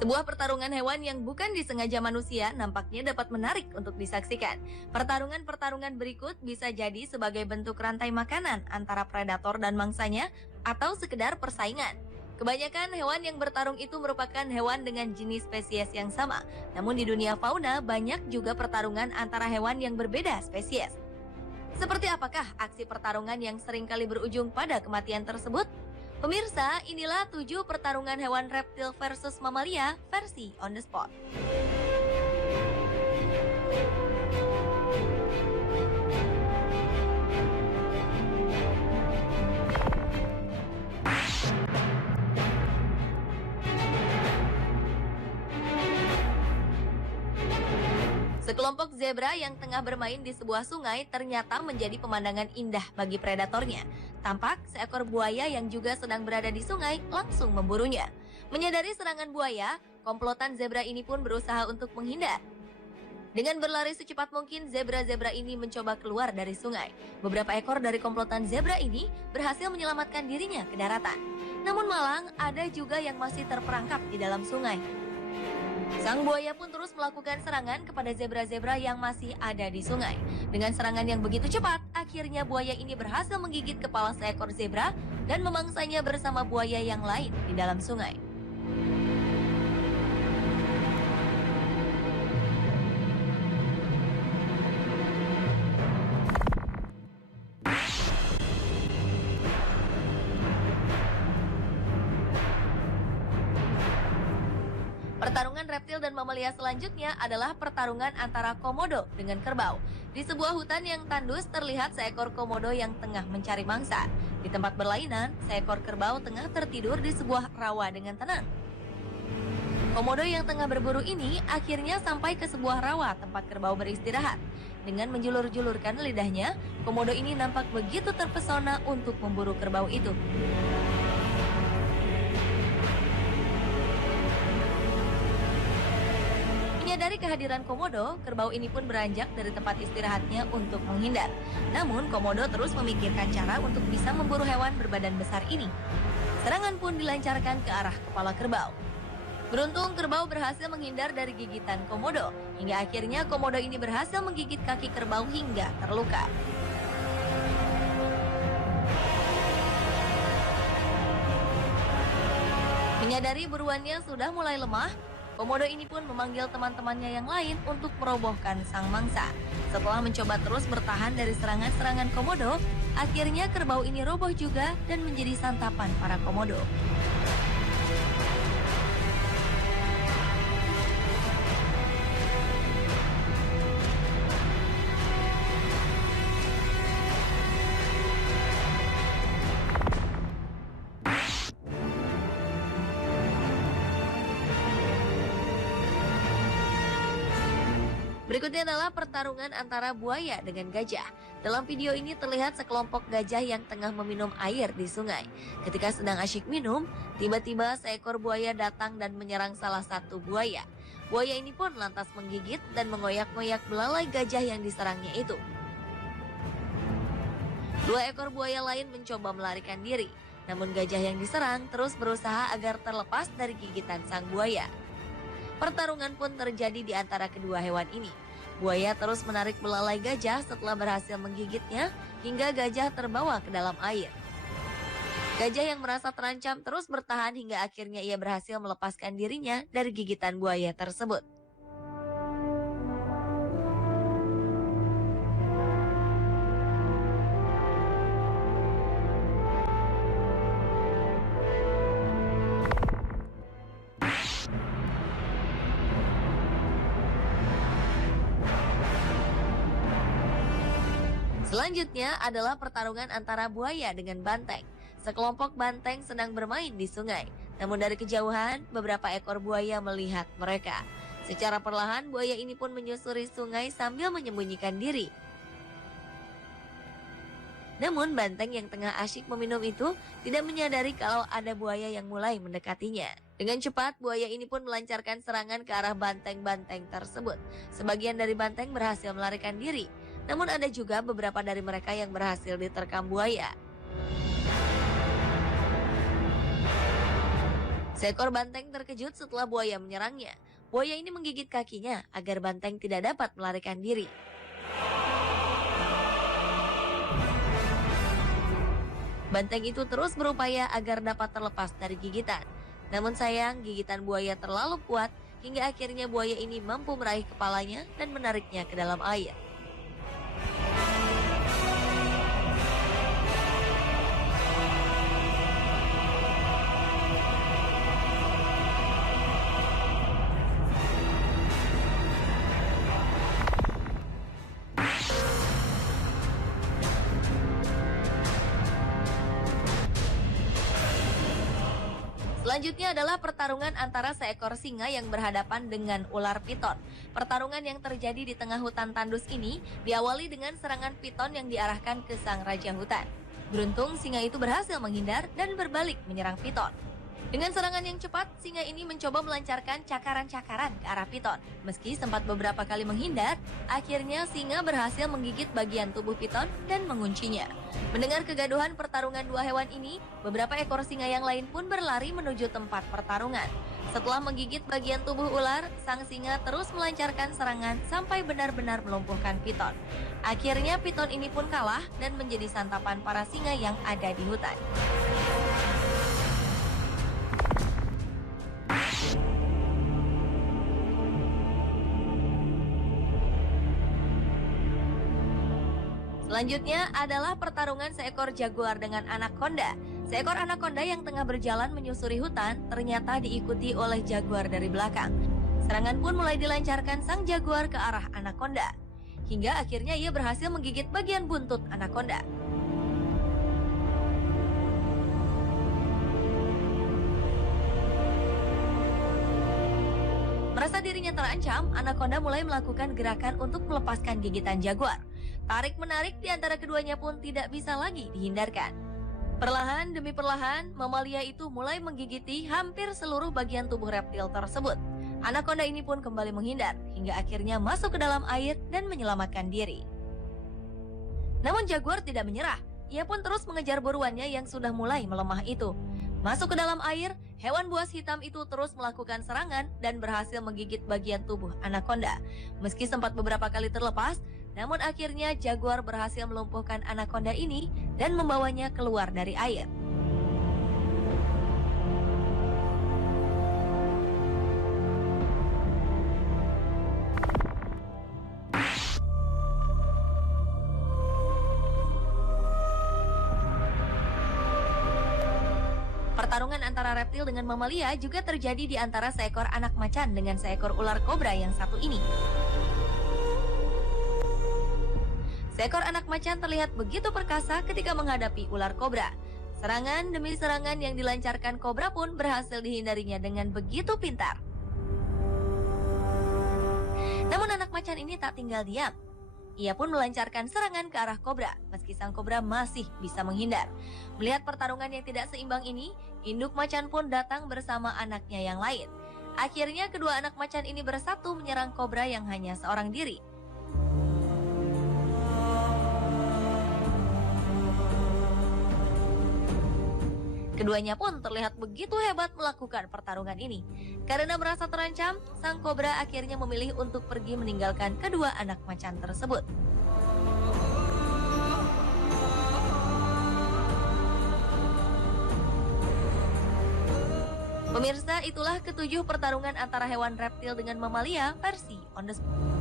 Sebuah pertarungan hewan yang bukan disengaja manusia nampaknya dapat menarik untuk disaksikan. Pertarungan-pertarungan berikut bisa jadi sebagai bentuk rantai makanan antara predator dan mangsanya atau sekedar persaingan. Kebanyakan hewan yang bertarung itu merupakan hewan dengan jenis spesies yang sama. Namun di dunia fauna banyak juga pertarungan antara hewan yang berbeda spesies. Seperti apakah aksi pertarungan yang seringkali berujung pada kematian tersebut? Pemirsa, inilah 7 pertarungan hewan reptil versus mamalia versi on the spot. Sekelompok zebra yang tengah bermain di sebuah sungai ternyata menjadi pemandangan indah bagi predatornya. Tampak seekor buaya yang juga sedang berada di sungai langsung memburunya. Menyadari serangan buaya, komplotan zebra ini pun berusaha untuk menghindar. Dengan berlari secepat mungkin, zebra-zebra ini mencoba keluar dari sungai. Beberapa ekor dari komplotan zebra ini berhasil menyelamatkan dirinya ke daratan. Namun malang, ada juga yang masih terperangkap di dalam sungai. Sang buaya pun terus melakukan serangan kepada zebra-zebra yang masih ada di sungai. Dengan serangan yang begitu cepat, akhirnya buaya ini berhasil menggigit kepala seekor zebra dan memangsanya bersama buaya yang lain di dalam sungai. Pertarungan reptil dan mamalia selanjutnya adalah pertarungan antara komodo dengan kerbau. Di sebuah hutan yang tandus terlihat seekor komodo yang tengah mencari mangsa. Di tempat berlainan, seekor kerbau tengah tertidur di sebuah rawa dengan tenang. Komodo yang tengah berburu ini akhirnya sampai ke sebuah rawa tempat kerbau beristirahat. Dengan menjulur-julurkan lidahnya, komodo ini nampak begitu terpesona untuk memburu kerbau itu. Menyadari kehadiran komodo, kerbau ini pun beranjak dari tempat istirahatnya untuk menghindar. Namun, komodo terus memikirkan cara untuk bisa memburu hewan berbadan besar ini. Serangan pun dilancarkan ke arah kepala kerbau. Beruntung, kerbau berhasil menghindar dari gigitan komodo. Hingga akhirnya komodo ini berhasil menggigit kaki kerbau hingga terluka. Menyadari buruannya sudah mulai lemah, komodo ini pun memanggil teman-temannya yang lain untuk merobohkan sang mangsa. Setelah mencoba terus bertahan dari serangan-serangan komodo, akhirnya kerbau ini roboh juga dan menjadi santapan para komodo. Berikutnya adalah pertarungan antara buaya dengan gajah. Dalam video ini terlihat sekelompok gajah yang tengah meminum air di sungai. Ketika sedang asyik minum, tiba-tiba seekor buaya datang dan menyerang salah satu buaya. Buaya ini pun lantas menggigit dan mengoyak-ngoyak belalai gajah yang diserangnya itu. 2 ekor buaya lain mencoba melarikan diri. Namun gajah yang diserang terus berusaha agar terlepas dari gigitan sang buaya. Pertarungan pun terjadi di antara kedua hewan ini. Buaya terus menarik belalai gajah setelah berhasil menggigitnya hingga gajah terbawa ke dalam air. Gajah yang merasa terancam terus bertahan hingga akhirnya ia berhasil melepaskan dirinya dari gigitan buaya tersebut. Selanjutnya adalah pertarungan antara buaya dengan banteng. Sekelompok banteng sedang bermain di sungai. Namun dari kejauhan, beberapa ekor buaya melihat mereka. Secara perlahan, buaya ini pun menyusuri sungai sambil menyembunyikan diri. Namun banteng yang tengah asyik meminum itu tidak menyadari kalau ada buaya yang mulai mendekatinya. Dengan cepat, buaya ini pun melancarkan serangan ke arah banteng-banteng tersebut. Sebagian dari banteng berhasil melarikan diri. Namun ada juga beberapa dari mereka yang berhasil diterkam buaya. Seekor banteng terkejut setelah buaya menyerangnya. Buaya ini menggigit kakinya agar banteng tidak dapat melarikan diri. Banteng itu terus berupaya agar dapat terlepas dari gigitan. Namun sayang, gigitan buaya terlalu kuat hingga akhirnya buaya ini mampu meraih kepalanya dan menariknya ke dalam air. Selanjutnya adalah pertarungan antara seekor singa yang berhadapan dengan ular piton. Pertarungan yang terjadi di tengah hutan tandus ini diawali dengan serangan piton yang diarahkan ke sang raja hutan. Beruntung singa itu berhasil menghindar dan berbalik menyerang piton. Dengan serangan yang cepat, singa ini mencoba melancarkan cakaran-cakaran ke arah piton. Meski sempat beberapa kali menghindar, akhirnya singa berhasil menggigit bagian tubuh piton dan menguncinya. Mendengar kegaduhan pertarungan dua hewan ini, beberapa ekor singa yang lain pun berlari menuju tempat pertarungan. Setelah menggigit bagian tubuh ular, sang singa terus melancarkan serangan sampai benar-benar melumpuhkan piton. Akhirnya piton ini pun kalah dan menjadi santapan para singa yang ada di hutan. Selanjutnya adalah pertarungan seekor jaguar dengan anaconda. Seekor anaconda yang tengah berjalan menyusuri hutan ternyata diikuti oleh jaguar dari belakang. Serangan pun mulai dilancarkan sang jaguar ke arah anaconda. Hingga akhirnya ia berhasil menggigit bagian buntut anaconda. Merasa dirinya terancam, anaconda mulai melakukan gerakan untuk melepaskan gigitan jaguar. Tarik-menarik di antara keduanya pun tidak bisa lagi dihindarkan. Perlahan demi perlahan, mamalia itu mulai menggigiti hampir seluruh bagian tubuh reptil tersebut. Anaconda ini pun kembali menghindar, hingga akhirnya masuk ke dalam air dan menyelamatkan diri. Namun jaguar tidak menyerah, ia pun terus mengejar buruannya yang sudah mulai melemah itu. Masuk ke dalam air, hewan buas hitam itu terus melakukan serangan dan berhasil menggigit bagian tubuh anaconda. Meski sempat beberapa kali terlepas, namun akhirnya jaguar berhasil melumpuhkan anaconda ini dan membawanya keluar dari air. Pertarungan antara reptil dengan mamalia juga terjadi di antara seekor anak macan dengan seekor ular kobra yang satu ini. Seekor anak macan terlihat begitu perkasa ketika menghadapi ular kobra. Serangan demi serangan yang dilancarkan kobra pun berhasil dihindarinya dengan begitu pintar. Namun anak macan ini tak tinggal diam. Ia pun melancarkan serangan ke arah kobra, meski sang kobra masih bisa menghindar. Melihat pertarungan yang tidak seimbang ini, induk macan pun datang bersama anaknya yang lain. Akhirnya kedua anak macan ini bersatu menyerang kobra yang hanya seorang diri. Keduanya pun terlihat begitu hebat melakukan pertarungan ini. Karena merasa terancam, sang kobra akhirnya memilih untuk pergi meninggalkan kedua anak macan tersebut. Pemirsa, itulah ketujuh pertarungan antara hewan reptil dengan mamalia versi On The Spot.